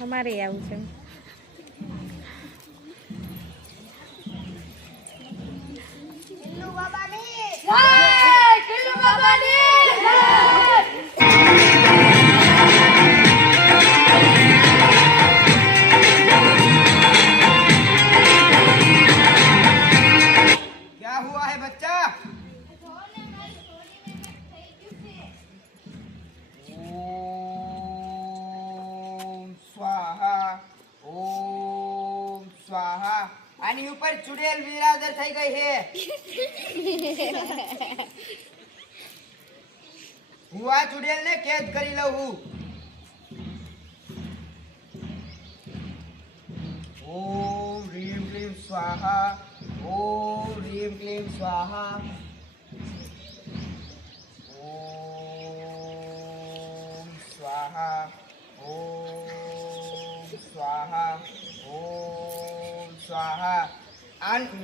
हमारे आવું છે टिल्लू बाबा ની જય टिल्लू बाबा ની जय क्या हुआ है बच्चा આની ઉપર ચુડેલ વિરાદર થઈ ગઈ છે હું આ ચુડેલ ને કેદ કરી લઉં હું ઓમ રીમ ક્લીમ સ્વાહા ઓમ રીમ ક્લીમ સ્વાહા ઓમ સ્વાહા ઓમ સ્વાહા ઓમ સ્વાહા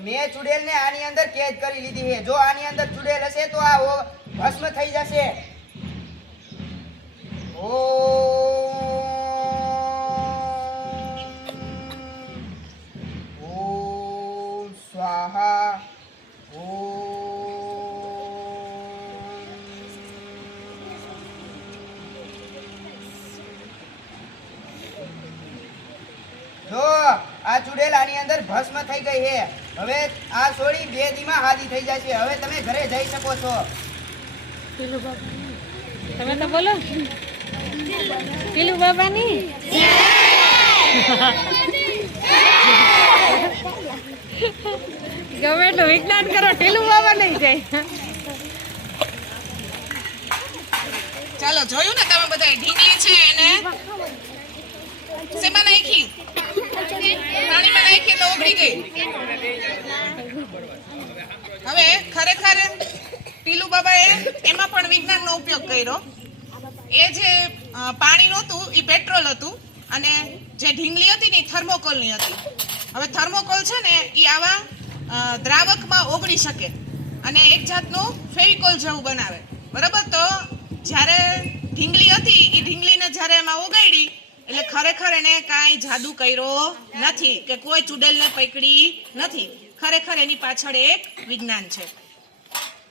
મેં ચુડેલ ને આની અંદર કેદ કરી લીધી છે જો આની અંદર ચુડેલ હશે તો આ ભસ્મ થઈ જશે ઓમ સ્વાહા જો આ ચુડેલ આની અંદર ભસ્મ થઈ ગઈ છે હવે આ સોળી 2 દીમાં હાજી થઈ જશે હવે તમે ઘરે જઈ શકો છો टिल्लू बाबा તમે તો બોલો टिल्लू बाबा ની ગમે તો વિજ્ઞાન કરો टिल्लू बाबा નહીં જાય ચાલો જોયું ને તમે બધા ઢીંગલી છે એને શેમાં નાખી પાણીમાં નાખી તો ઓગળી ગઈ હવે ખરેખર ટીલુ બાબાએ એમાં પણ વિજ્ઞાનનો ઉપયોગ કર્યો એ જે પાણી નહોતું એ પેટ્રોલ હતું અને જે ઢીંગલી હતી ને એ થર્મોકોલની હતી હવે થર્મોકોલ છે ને એ આવા દ્રાવકમાં ઓગળી શકે અને એક જાતનું ફેવિકોલ જેવું બનાવે બરાબર તો જ્યારે ઢીંગલી હતી એ ઢીંગલીને જ્યારે એમાં ઓગાળી એટલે ખરેખર એને કાંઈ જાદુ કર્યો નથી કે કોઈ ચુડેલને પકડી નથી ખરેખર એની પાછળ એક વિજ્ઞાન છે